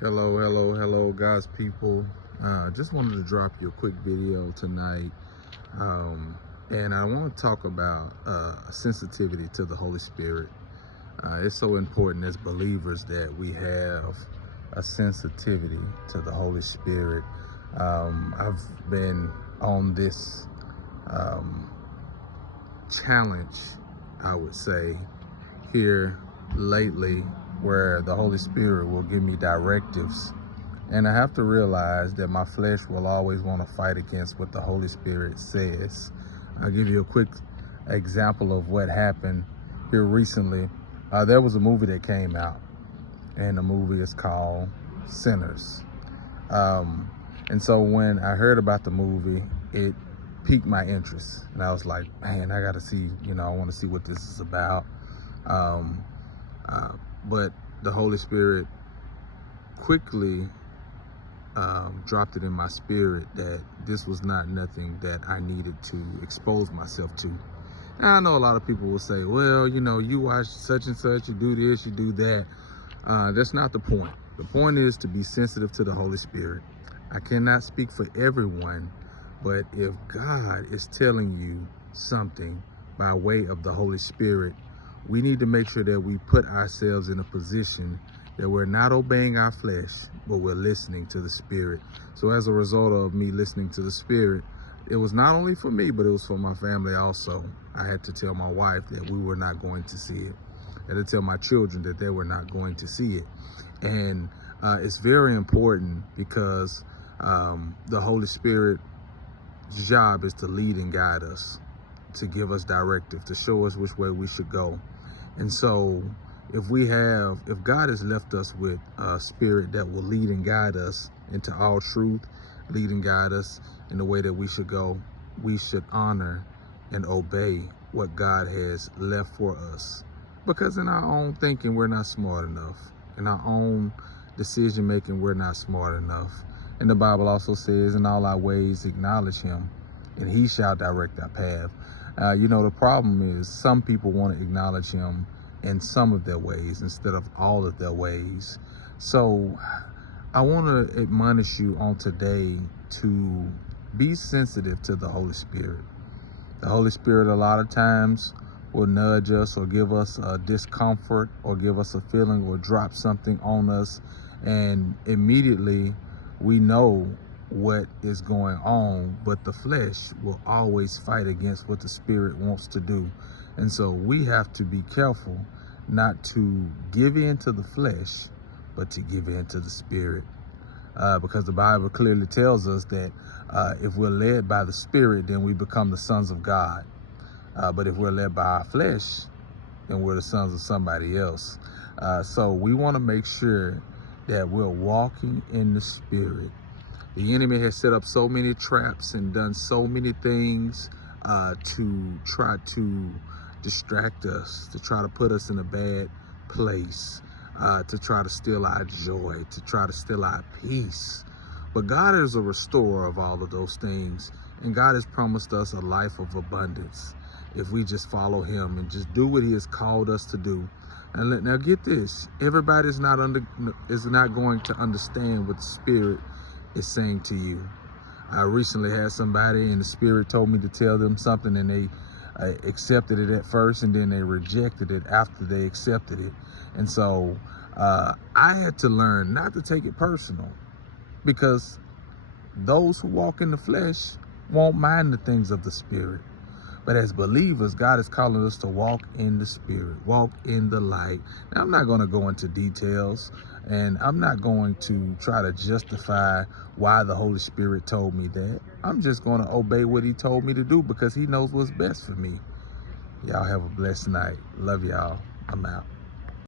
Hello, God's people. Just wanted to drop you a quick video tonight. And I want to talk about sensitivity to the Holy Spirit. It's so important as believers that we have a sensitivity to the Holy Spirit. I've been on this challenge, I would say, here lately, where the Holy Spirit will give me directives, and I have to realize that my flesh will always want to fight against what the Holy Spirit says. I'll give you a quick example of what happened here recently. There was a movie that came out, and the movie is called Sinners. And so when I heard about the movie, it piqued my interest, and I was like, man, I gotta see, I want to see what this is about. But the Holy Spirit quickly dropped it in my spirit that this was not nothing that I needed to expose myself to. Now, I know a lot of people will say, well, you watch such and such, you do this, you do that. That's not the point. The point is to be sensitive to the Holy Spirit. I cannot speak for everyone, but if God is telling you something by way of the Holy Spirit, we need to make sure that we put ourselves in a position that we're not obeying our flesh, but we're listening to the Spirit. So as a result of me listening to the Spirit, it was not only for me, but it was for my family also. I had to tell my wife that we were not going to see it. I had to tell my children that they were not going to see it. And it's very important because the Holy Spirit's job is to lead and guide us, to give us directive, to show us which way we should go. And so if God has left us with a spirit that will lead and guide us into all truth, lead and guide us in the way that we should go, we should honor and obey what God has left for us. Because in our own thinking, we're not smart enough. In our own decision making, we're not smart enough. And the Bible also says, in all our ways, acknowledge him, and he shall direct our path. The problem is some people want to acknowledge him in some of their ways instead of all of their ways. So I want to admonish you on today to be sensitive to the Holy Spirit. The Holy Spirit a lot of times will nudge us or give us a discomfort or give us a feeling or drop something on us, and immediately we know what is going on, but the flesh will always fight against what the Spirit wants to do. And so we have to be careful not to give in to the flesh, but to give in to the Spirit. Because the Bible clearly tells us that if we're led by the Spirit, then we become the sons of God. But if we're led by our flesh, then we're the sons of somebody else. So we want to make sure that we're walking in the Spirit. The enemy has set up so many traps and done so many things to try to distract us, to try to put us in a bad place, to try to steal our joy, to try to steal our peace. But God is a restorer of all of those things, and God has promised us a life of abundance if we just follow him and just do what he has called us to do. And now get this, everybody is not going to understand what the Spirit is saying to you. I recently had somebody and the Spirit told me to tell them something, and they accepted it at first, and then they rejected it after they accepted it. And so I had to learn not to take it personal, because those who walk in the flesh won't mind the things of the Spirit. But as believers, God is calling us to walk in the Spirit, walk in the light. Now, I'm not going to go into details, and I'm not going to try to justify why the Holy Spirit told me that. I'm just going to obey what he told me to do, because he knows what's best for me. Y'all have a blessed night. Love y'all. I'm out.